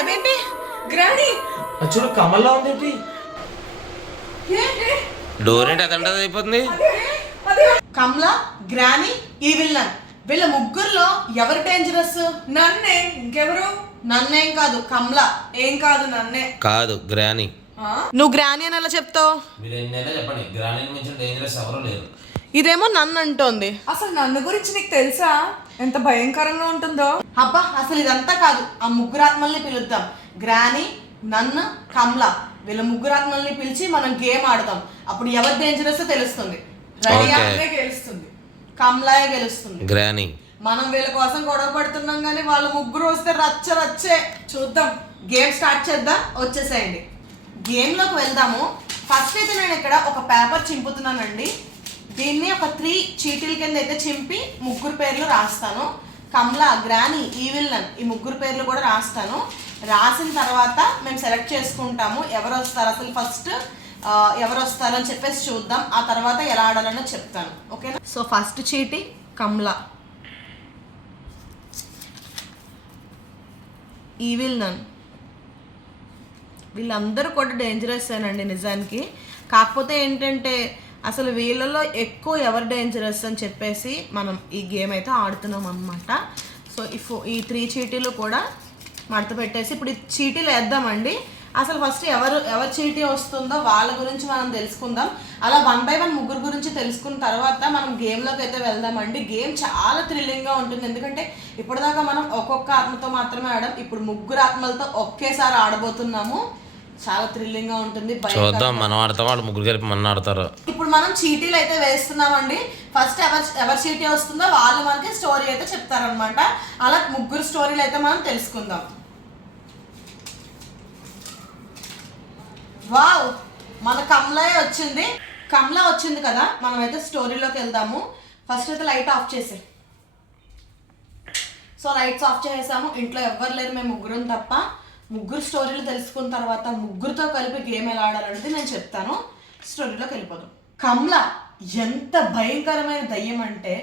అదేంటి గ్రాని చూడు కమల్లా ఉంది. డోర్ ఏంటి అదంటే అయిపోతుంది. కమలా, గ్రాని, ఈ విల్లన్ వీళ్ళ ముగ్గురులో ఎవరు డేంజరస్? నన్నే. ఇంకెవరు? నన్నేం కాదు, కమలా. ఏం కాదు, నన్నే. కాదు గ్రాని. నువ్వు గ్రాని అని ఎలా చెప్తావు? మీరు ఎన్నైనా చెప్పండి, గ్రాని మించిన డేంజరస్ ఎవరూ లేరు. ఇదేమో నన్ను అంటోంది. అసలు నన్ను గురించి నీకు తెలుసా ఎంత భయంకరంగా ఉంటుందో? అబ్బా అసలు ఇదంతా కాదు, ఆ ముగ్గురు ఆత్మల్ని పిలుద్దాం. గ్రాని, నన్ను, కమలా వీళ్ళ ముగ్గురు ఆత్మల్ని పిలిచి మనం గేమ్ ఆడదాం. అప్పుడు ఎవరు డేంజరస్ తెలుస్తుంది. రెడీయా? గెలుస్తుంది. కమలాయే గెలుస్తుంది. గ్రాని. మనం వీళ్ళ కోసం గొడవ పడుతున్నాం కానీ వాళ్ళు ముగ్గురు వస్తే రచ్చే. చూద్దాం, గేమ్ స్టార్ట్ చేద్దాం. వచ్చేసేయండి, గేమ్ లోకి వెళ్దాము. ఫస్ట్ అయితే నేను ఇక్కడ ఒక పేపర్ చింపుతున్నానండి. దీన్ని ఒక 3 చీటీల కింద అయితే చింపి ముగ్గురు పేర్లు రాస్తాను. కమలా, గ్రాని, ఈ విల్లన్ ఈ ముగ్గురు పేర్లు కూడా రాస్తాను. రాసిన తర్వాత మేము సెలెక్ట్ చేసుకుంటాము ఎవరు వస్తారు. అసలు ఫస్ట్ ఎవరు వస్తారు అని చెప్పేసి చూద్దాం. ఆ తర్వాత ఎలా ఆడాలనో చెప్తాను. ఓకేనా? సో ఫస్ట్ చీటీ కమలా, ఈ విల్లన్ వీళ్ళందరూ కూడా డేంజరస్ ఏనండి నిజానికి. కాకపోతే ఏంటంటే అసలు వీళ్ళలో ఎక్కువ ఎవరు డేంజరస్ అని చెప్పేసి మనం ఈ గేమ్ అయితే ఆడుతున్నాం అన్నమాట. సో ఈ 3 చీటీలు కూడా మడత పెట్టేసి ఇప్పుడు ఈ చీటీలు వేద్దామండి. అసలు ఫస్ట్ ఎవరు చీటీ వస్తుందో వాళ్ళ గురించి మనం తెలుసుకుందాం. అలా 1 by 1 ముగ్గురు గురించి తెలుసుకున్న తర్వాత మనం గేమ్లోకి అయితే వెళ్దామండి. గేమ్ చాలా థ్రిల్లింగ్గా ఉంటుంది. ఎందుకంటే ఇప్పటిదాకా మనం ఒక్కొక్క ఆత్మతో మాత్రమే ఆడాం. ఇప్పుడు ముగ్గురు ఆత్మలతో ఒకేసారి ఆడబోతున్నాము. చాలా థ్రిల్లింగ్ గా ఉంటుంది. చూద్దాం, మనం ఆడతాం, వాళ్ళు ముగ్గురు కలిపి మన ఆడతారు. ఇప్పుడు మనం చీటీలు అయితే వేస్తున్నామండి. ఫస్ట్ ఎవరి చీటీ వస్తుందో వాళ్ళు మనకి స్టోరీ అయితే చెప్తారనమాట. అలా ముగ్గురు స్టోరీలు అయితే మనం తెలుసుకుందాం. వావ్, మన కమలా వచ్చింది కదా. మనం అయితే స్టోరీలోకి వెళ్దాము. ఫస్ట్ అయితే లైట్ ఆఫ్ చేసే. సో లైట్స్ ఆఫ్ చేసాము. ఇంట్లో ఎవ్వరు లేరు, మేము ముగ్గురం తప్ప. ముగ్గురు స్టోరీలు తెలుసుకున్న తర్వాత ముగ్గురితో కలిపి గేమ్ ఎలా ఆడాలనేది నేను చెప్తాను. స్టోరీలోకి వెళ్ళిపోదాం. కమలా ఎంత భయంకరమైన దయ్యం అంటే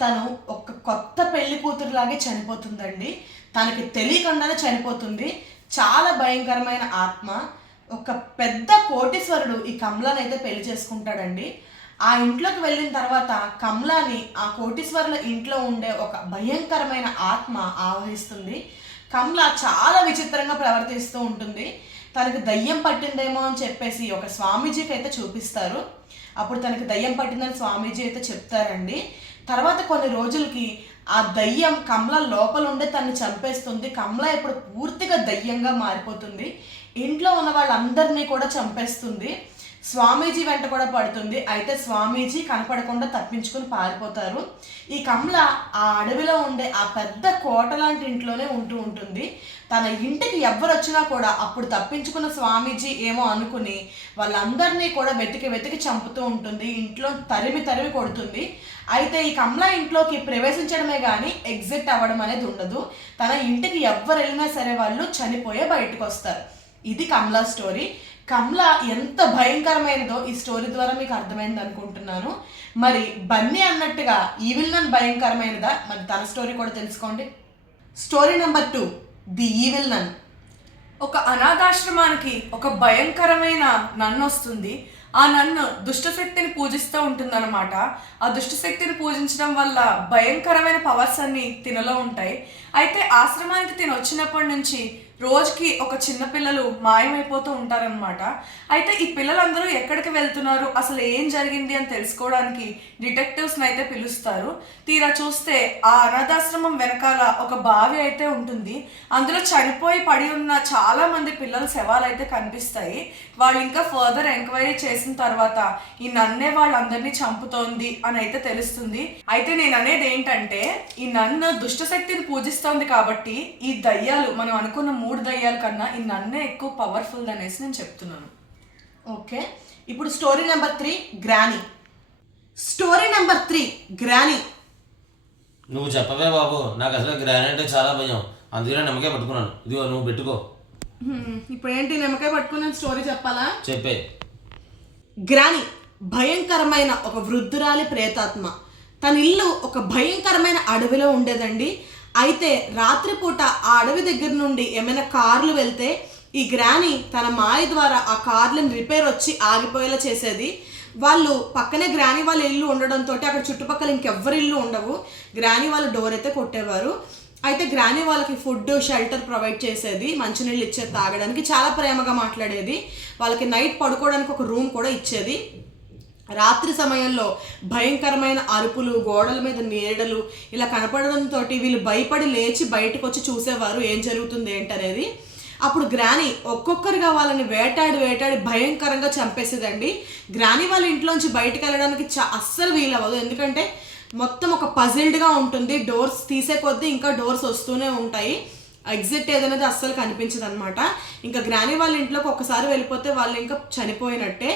తను ఒక కొత్త పెళ్లి కూతురులాగే చనిపోతుందండి. తనకి తెలియకుండానే చనిపోతుంది. చాలా భయంకరమైన ఆత్మ. ఒక పెద్ద కోటీశ్వరుడు ఈ కమలాని అయితే పెళ్లి చేసుకుంటాడండి. ఆ ఇంట్లోకి వెళ్ళిన తర్వాత కమలాని ఆ కోటీశ్వరుల ఇంట్లో ఉండే ఒక భయంకరమైన ఆత్మ ఆవహిస్తుంది. కమలా చాలా విచిత్రంగా ప్రవర్తిస్తూ ఉంటుంది. తనకి దయ్యం పట్టిందేమో అని చెప్పేసి ఒక స్వామీజీకి అయితే చూపిస్తారు. అప్పుడు తనకి దయ్యం పట్టిందని స్వామీజీ అయితే చెప్తారండి. తర్వాత కొన్ని రోజులకి ఆ దయ్యం కమలా లోపల ఉండే తనని చంపేస్తుంది. కమలా ఇప్పుడు పూర్తిగా దయ్యంగా మారిపోతుంది. ఇంట్లో ఉన్న వాళ్ళందరినీ కూడా చంపేస్తుంది. స్వామీజీ వెంట కూడా పడుతుంది. అయితే స్వామీజీ కనపడకుండా తప్పించుకుని పారిపోతారు. ఈ కమల ఆ అడవిలో ఉండే ఆ పెద్ద కోట లాంటి ఇంట్లోనే ఉంటుంది. తన ఇంటికి ఎవరు వచ్చినా కూడా అప్పుడు తప్పించుకున్న స్వామీజీ ఏమో అనుకుని వాళ్ళందరినీ కూడా వెతికి చంపుతూ ఉంటుంది. ఇంట్లో తరిమి కొడుతుంది. అయితే ఈ కమల ఇంట్లోకి ప్రవేశించడమే కానీ ఎగ్జిట్ అవ్వడం అనేది ఉండదు. తన ఇంటికి ఎవరు వెళ్ళినా సరే వాళ్ళు చనిపోయే బయటకు వస్తారు. ఇది కమలా స్టోరీ. కమలా ఎంత భయంకరమైనదో ఈ స్టోరీ ద్వారా మీకు అర్థమైంది అనుకుంటున్నాను. మరి బన్నీ అన్నట్టుగా ఈ విల్లన్ భయంకరమైనదా? మరి తన స్టోరీ కూడా తెలుసుకోండి. స్టోరీ నెంబర్ 2, ది ఈవిల్ నన్. ఒక అనాథాశ్రమానికి ఒక భయంకరమైన నన్ను వస్తుంది. ఆ నన్ను దుష్టశక్తిని పూజిస్తూ ఉంటుందన్నమాట. ఆ దుష్టశక్తిని పూజించడం వల్ల భయంకరమైన పవర్స్ అన్ని తినలో ఉంటాయి. అయితే ఆశ్రమానికి తిని వచ్చినప్పటి నుంచి రోజుకి ఒక చిన్న పిల్లలు మాయమైపోతూ ఉంటారనమాట. అయితే ఈ పిల్లలందరూ ఎక్కడికి వెళ్తున్నారు, అసలు ఏం జరిగింది అని తెలుసుకోవడానికి డిటెక్టివ్స్ని అయితే పిలుస్తారు. తీరా చూస్తే ఆ అనాథాశ్రమం వెనకాల ఒక బావి అయితే ఉంటుంది. అందులో చనిపోయి పడి ఉన్న చాలా మంది పిల్లల శవాలు అయితే కనిపిస్తాయి. వాళ్ళు ఇంకా ఫర్దర్ ఎంక్వైరీ చేసిన తర్వాత ఈ నన్నే వాళ్ళందరినీ చంపుతోంది అని అయితే తెలుస్తుంది. అయితే నేను అనేది ఏంటంటే ఈ నన్ను దుష్టశక్తిని పూజిస్తోంది కాబట్టి ఈ దయ్యాలు మనం అనుకున్న 3 దయ్యాల కన్నా ఈ నన్నే ఎక్కువ పవర్ఫుల్ అనేసి నేను చెప్తున్నాను. ఓకే, ఇప్పుడు స్టోరీ నెంబర్ 3, గ్రాని. స్టోరీ నెంబర్ 3, గ్రాని. నువ్వు చెప్పవే బాబు, నాకు అసలు గ్రాని అంటే చాలా భయం. అందుకనే నిమ్మకాయ పట్టుకున్నాను. ఇదిగో నువ్వు పెట్టుకో. ఇప్పుడు ఏంటి నిమ్మకాయ పట్టుకుని స్టోరీ చెప్పాలా? చెప్పే. గ్రాని భయంకరమైన ఒక వృద్ధురాలి ప్రేతాత్మ. తన ఇల్లు ఒక భయంకరమైన అడవిలో ఉండేదండి. అయితే రాత్రిపూట ఆ అడవి దగ్గర నుండి ఏమైనా కార్లు వెళ్తే ఈ గ్రాని తన మాయ ద్వారా ఆ కార్లను రిపేర్ వచ్చి ఆగిపోయేలా చేసేది. వాళ్ళు పక్కనే గ్రాని వాళ్ళ ఇల్లు ఉండడంతో అక్కడ చుట్టుపక్కల ఇంకెవ్వరి ఇల్లు ఉండవు. గ్రాని వాళ్ళ డోర్ అయితే కొట్టేవారు. అయితే గ్రాని వాళ్ళకి ఫుడ్ షెల్టర్ ప్రొవైడ్ చేసేది, మంచినీళ్ళు ఇచ్చేది తాగడానికి, చాలా ప్రేమగా మాట్లాడేది. వాళ్ళకి నైట్ పడుకోవడానికి ఒక రూమ్ కూడా ఇచ్చేది. రాత్రి సమయంలో భయంకరమైన అరుపులు, గోడల మీద నీడలు ఇలా కనపడడంతో వీళ్ళు భయపడి లేచి బయటకు వచ్చి చూసేవారు ఏం జరుగుతుంది ఏంటనేది. అప్పుడు గ్రాని ఒక్కొక్కరిగా వాళ్ళని వేటాడి భయంకరంగా చంపేసేదండి. గ్రాని వాళ్ళ ఇంట్లోంచి బయటకు వెళ్ళడానికి అస్సలు వీలవ్వదు, ఎందుకంటే మొత్తం ఒక పజిల్డ్గా ఉంటుంది. డోర్స్ తీసే కొద్దీ ఇంకా డోర్స్ వస్తూనే ఉంటాయి. ఎగ్జిట్ ఏదనేది అస్సలు కనిపించదు అనమాట. ఇంకా గ్రాని వాళ్ళ ఇంట్లోకి ఒకసారి వెళ్ళిపోతే వాళ్ళు ఇంకా చనిపోయినట్టే.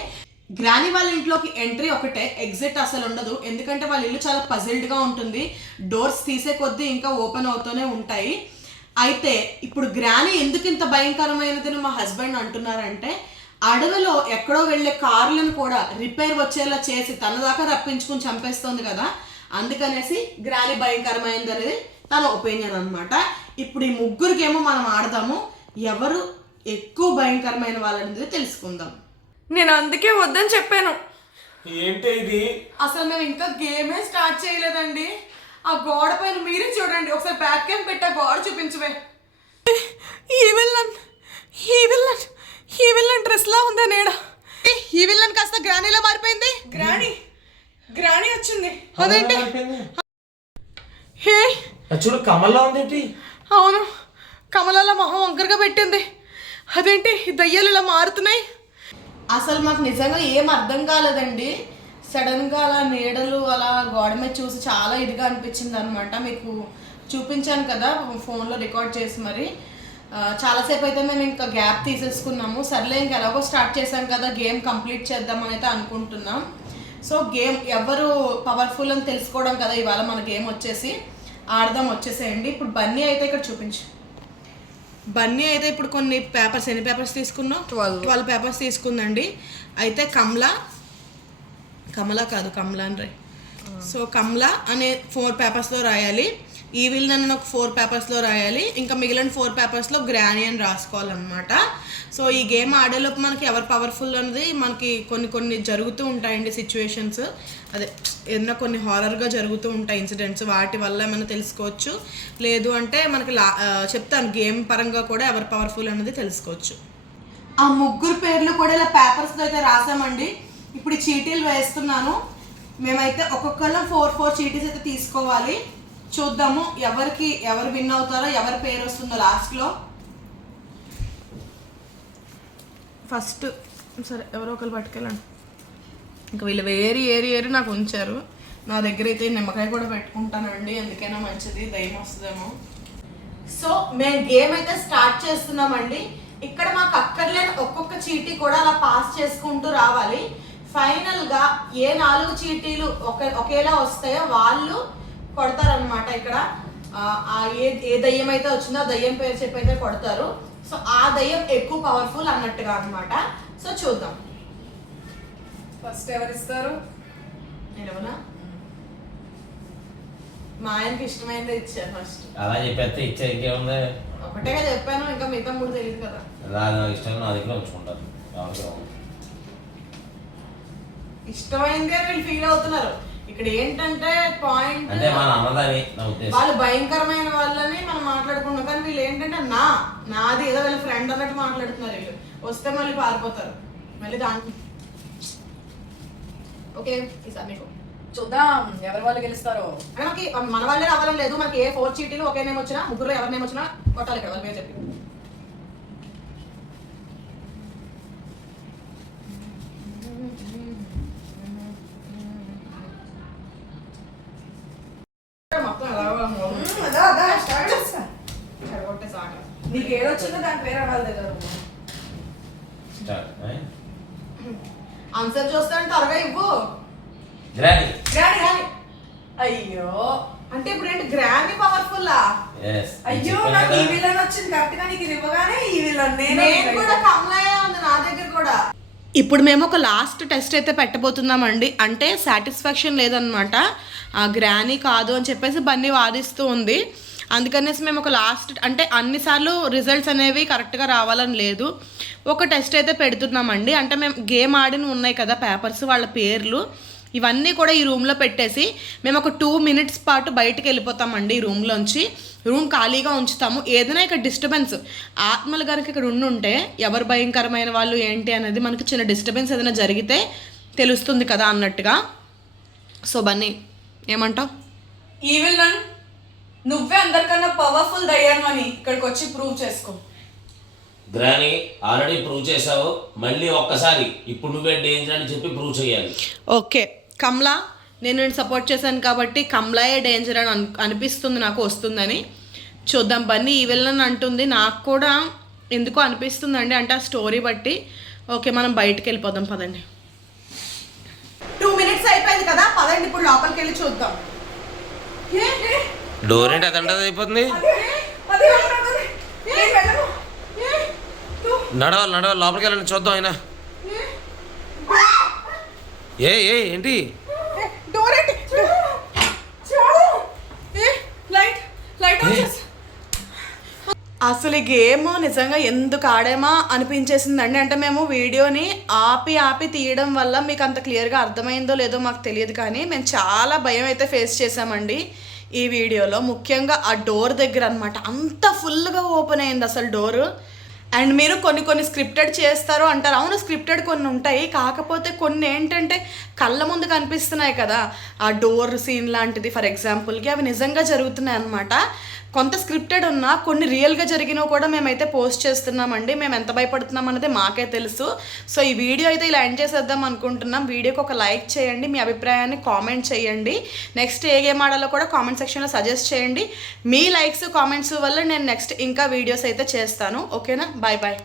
గ్రాని వాళ్ళ ఇంట్లోకి ఎంట్రీ ఒకటే, ఎగ్జిట్ అసలు ఉండదు, ఎందుకంటే వాళ్ళ ఇల్లు చాలా పజిల్డ్గా ఉంటుంది. డోర్స్ తీసే కొద్దీ ఇంకా ఓపెన్ అవుతూనే ఉంటాయి. అయితే ఇప్పుడు గ్రాని ఎందుకు ఇంత భయంకరమైనదని మా హస్బెండ్ అంటున్నారంటే, అడవిలో ఎక్కడో వెళ్ళే కార్లను కూడా రిపేర్ వచ్చేలా చేసి తన దాకా రప్పించుకుని చంపేస్తుంది కదా, అందుకనేసి గ్రాని భయంకరమైనది అనేది తన ఒపీనియన్ అనమాట. ఇప్పుడు ఈ ముగ్గురికేమో మనం ఆడదాము, ఎవరు ఎక్కువ భయంకరమైన వాళ్ళనేది తెలుసుకుందాం. నేను అందుకే వద్దని చెప్పాను. ఏంటి ఇది? అసలు మేము ఇంకా గేమే స్టార్ట్ చేయలేదండి. ఆ గోడ పైన మీరే చూడండి, ఒకసారి బ్యాక్ క్యామ్ పెట్టి ఆ గోడ చూపించవే. ఈ విల్లన్ డ్రెస్ లా ఉందా నేడ? ఈ విల్లన్ కాస్త గ్రానీలా మారిపోయింది. గ్రాని వచ్చింది. అదేంటి? హే చూడు, కమల్లా ఉంది. అవును, కమలాల మొహం వంకరగా పెట్టింది. అదేంటి దయ్యాలు ఇలా మారుతున్నాయి? అసలు మాకు నిజంగా ఏం అర్థం కాలేదండి. సడన్గా అలా నీడలు అలా గోడ మీద చూసి చాలా ఇదిగా అనిపించింది అనమాట. మీకు చూపించాను కదా ఫోన్లో రికార్డ్ చేసి. మరి చాలాసేపు అయితే మేము ఇంకా గ్యాప్ తీసేసుకున్నాము. సర్లే ఇంక ఎలాగో స్టార్ట్ చేసాం కదా, గేమ్ కంప్లీట్ చేద్దామని అయితే అనుకుంటున్నాం. సో గేమ్ ఎవరు పవర్ఫుల్ అని తెలుసుకోవడం కదా ఇవాళ మన గేమ్ వచ్చేసి. ఆడదాం, వచ్చేసేయండి. ఇప్పుడు బన్నీ అయితే ఇక్కడ చూపించు. బన్నీ అయితే ఇప్పుడు కొన్ని పేపర్స్, ఎన్ని పేపర్స్ తీసుకున్నాం? 12 పేపర్స్ తీసుకుందండి. అయితే కమలా అని రాయి. సో కమలా అనే 4 పేపర్స్లో రాయాలి, ఈవిల్ నన్ను ఒక 4 పేపర్స్లో రాయాలి, ఇంకా మిగిలిన 4 పేపర్స్లో గ్రాని అని రాసుకోవాలన్నమాట. సో ఈ గేమ్ ఆడేలోపు మనకి ఎవరు పవర్ఫుల్ అనేది మనకి కొన్ని జరుగుతూ ఉంటాయండి సిచ్యువేషన్స్. అదే ఏదైనా కొన్ని హారర్గా జరుగుతూ ఉంటాయి ఇన్సిడెంట్స్, వాటి వల్ల ఏమైనా తెలుసుకోవచ్చు. లేదు అంటే మనకి చెప్తాను గేమ్ పరంగా కూడా ఎవరు పవర్ఫుల్ అనేది తెలుసుకోవచ్చు. ఆ ముగ్గురు పేర్లు కూడా ఇలా పేపర్స్తో అయితే రాసామండి. ఇప్పుడు ఈ చీటీలు వేస్తున్నాను. మేమైతే ఒక్కొక్కళ్ళం 4 చీటీస్ అయితే తీసుకోవాలి. చూద్దాము ఎవరు విన్ అవుతారో, ఎవరి పేరు వస్తుందో లాస్ట్లో. ఫస్ట్ సరే ఎవరో ఒకరు పట్టుకెళ్ళండి. ఇంకా వీళ్ళు ఏరి నాకు ఉంచారు. నా దగ్గర అయితే నిమ్మకాయ కూడా పెట్టుకుంటానండి, ఎందుకైనా మంచిది, దయ్యం వస్తుందేమో. సో మేము గేమ్ అయితే స్టార్ట్ చేస్తున్నామండి. ఇక్కడ మాకు అక్కర్లేని ఒక్కొక్క చీటీ కూడా అలా పాస్ చేసుకుంటూ రావాలి. ఫైనల్గా ఏ 4 చీటీలు ఒకేలా వస్తాయో వాళ్ళు కొడతారనమాట. ఇక్కడ ఏ దయ్యం అయితే వచ్చిందో ఆ దయ్యం పేరు చెప్పి అయితే కొడతారు. సో ఆ దయ్యం ఎక్కువ పవర్ఫుల్ అన్నట్టుగా అనమాట. సో చూద్దాం. ఫస్ట్ ఎవరిస్తారు? నేనవనా? మా ఆయనకి ఇష్టమైనది ఇచ్చారు ఫస్ట్. అలా చెప్పేస్తే ఇచ్చే ఇంకేముంది? ఒకటేగా చెప్పాను, ఇంకా మిగతా 3 తెలియదు కదా. ఇష్టం నా దగ్గర ఉంచుకుంటారు. ఇష్టమైంది అని వీళ్ళు ఫీల్ అవుతున్నారు. ఇక్కడ ఏంటంటే పాయింట్, అంటే మన అన్నదాని నా ఉద్దేశం. వాళ్ళు భయంకరమైన వాళ్ళని మనం మాట్లాడుకున్నాం, కానీ వీళ్ళు ఏంటంటే నాది ఏదో వీళ్ళ ఫ్రెండ్ అన్నట్టు మాట్లాడుతున్నారు. వీళ్ళు వస్తే మళ్ళీ పారిపోతారు మళ్ళీ దానికి. ఓకే ఈసారి నీకు చూద్దాం ఎవరి వాళ్ళు గెలుస్తారో. మనకి మన వాళ్ళే రావడం లేదు. మనకి ఏ 4 చీటీలు ఒకే నేమ్ వచ్చినా, ముగ్గురు ఎవరి నేమ్ వచ్చినా కొట్టాలి ఇక్కడ వాళ్ళ పేరు చెప్పి. మొత్తం నీకు ఏదొచ్చిందో దాని పేరు అవ్వాలి కదా. ఆన్సర్ చూస్తాను త్వరగా ఇవ్వు. గ్రాని. అయ్యో, అంటే ఇప్పుడు ఏంటి గ్రాని పవర్ఫుల్? అయ్యో నాకు ఈ విలన్ వచ్చింది కరెక్ట్ గా, నీకు ఇది ఇవ్వగానే ఈ విలన్ నేను కూడా కమలాయే ఉంది నా దగ్గర కూడా. ఇప్పుడు మేము ఒక లాస్ట్ టెస్ట్ అయితే పెట్టబోతున్నామండి. అంటే సాటిస్ఫాక్షన్ లేదనమాట, గ్రాని కాదు అని చెప్పేసి బన్నీ వాదిస్తూ ఉంది. అందుకనేసి మేము ఒక లాస్ట్ అంటే అన్నిసార్లు రిజల్ట్స్ అనేవి కరెక్ట్గా రావాలని లేదు, ఒక టెస్ట్ అయితే పెడుతున్నామండి. అంటే మేము గేమ్ ఆడిన ఉన్నాయి కదా పేపర్స్, వాళ్ళ పేర్లు ఇవన్నీ కూడా ఈ రూమ్లో పెట్టేసి మేము ఒక 2 minutes పాటు బయటకు వెళ్ళిపోతామండి. ఈ రూమ్లోంచి రూమ్ ఖాళీగా ఉంచుతాము. ఏదైనా ఇక్కడ డిస్టర్బెన్స్ ఆత్మలు కనుక ఇక్కడ ఉండుంటే ఎవరు భయంకరమైన వాళ్ళు ఏంటి అనేది మనకి చిన్న డిస్టర్బెన్స్ ఏదైనా జరిగితే తెలుస్తుంది కదా అన్నట్టుగా. సో బన్నీ ఏమంటావు? ఈవిల్ నన్, నువ్వే అందరికన్నా పవర్ఫుల్ దయ్యాను అని ఇక్కడికి వచ్చి ప్రూవ్ చేసుకో. గ్రాని ఆల్రెడీ ప్రూవ్ చేసావు, మళ్ళీ ఒక్కసారి ఇప్పుడు నువ్వే డేంజర్ అని చెప్పి ప్రూవ్ చేయాలి. ఓకే కమలా, నేను సపోర్ట్ చేశాను కాబట్టి కమలాయే డేంజర్ అని అనిపిస్తుంది నాకు, వస్తుందని చూద్దాం. బన్నీ ఈ వెళ్ళని అంటుంది, నాకు కూడా ఎందుకో అనిపిస్తుందండి, అంటే ఆ స్టోరీ బట్టి. ఓకే మనం బయటికి వెళ్ళిపోదాం పదండి. 2 minutes అయిపోయింది కదా, పదండి ఇప్పుడు లోపలికి వెళ్ళి చూద్దాం. డోర్ ఏంటి అదంటది అయిపోతుంది. నడవాలి నడవాలి, లోపలికి వెళ్ళండి చూద్దాం. అయినా ఏంటి అసలు ఈ గేమ్ నిజంగా ఎందుకు ఆడామా అనిపించేసిందండి. అంటే మేము వీడియోని ఆపి తీయడం వల్ల మీకు అంత క్లియర్గా అర్థమైందో లేదో మాకు తెలియదు, కానీ మేము చాలా భయం అయితే ఫేస్ చేసామండి ఈ వీడియోలో. ముఖ్యంగా ఆ డోర్ దగ్గర అనమాట, అంత ఫుల్గా ఓపెన్ అయింది అసలు డోరు. అండ్ మీరు కొన్ని స్క్రిప్టెడ్ చేస్తారు అంటారు, అవును స్క్రిప్టెడ్ కొన్ని ఉంటాయి, కాకపోతే కొన్ని ఏంటంటే కళ్ళ ముందు కనిపిస్తున్నాయి కదా, ఆ డోర్ సీన్ లాంటిది ఫర్ ఎగ్జాంపుల్కి, అవి నిజంగా జరుగుతున్నాయి అన్నమాట. కొంత స్క్రిప్టెడ్ ఉన్నా కొన్ని రియల్గా జరిగినవి కూడా మేమైతే పోస్ట్ చేస్తున్నామండి. మేము ఎంత భయపడుతున్నాం అనేది మాకే తెలుసు. సో ఈ వీడియో అయితే ఇలా ఎండ్ చేసేద్దాం అనుకుంటున్నాం. వీడియోకి ఒక లైక్ చేయండి, మీ అభిప్రాయాన్ని కామెంట్ చేయండి. నెక్స్ట్ ఏ గేమ్ ఆడాలో కూడా కామెంట్ సెక్షన్లో సజెస్ట్ చేయండి. మీ లైక్స్ కామెంట్స్ వల్ల నేను నెక్స్ట్ ఇంకా వీడియోస్ అయితే చేస్తాను. ఓకేనా, బాయ్ బాయ్.